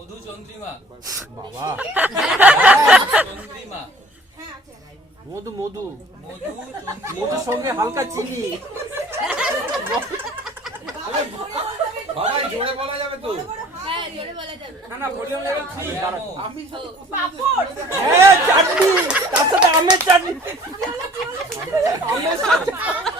모두 전드리마 봐봐 전드리마 모두 모두 모두 전드리마 모두 전드리마 할까 지니 말하지 조례 말하자면 또 আমি চাটনি তার সাথে আমের চাটনি আমের সাথে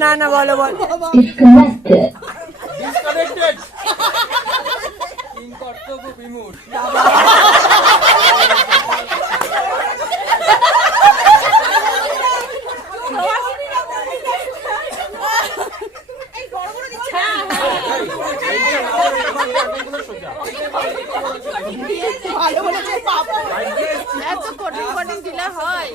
না না বলো বলো হয়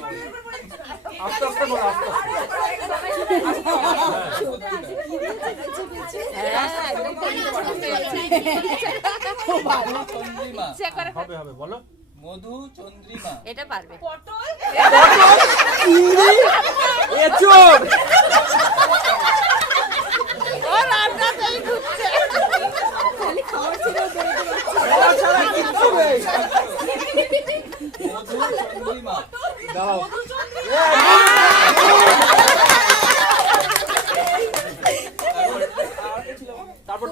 আস্তে আস্তে হবে বলো মধু চন্দ্রিমা এটা পারবে পটল মধু চন্দ্রিমা দাও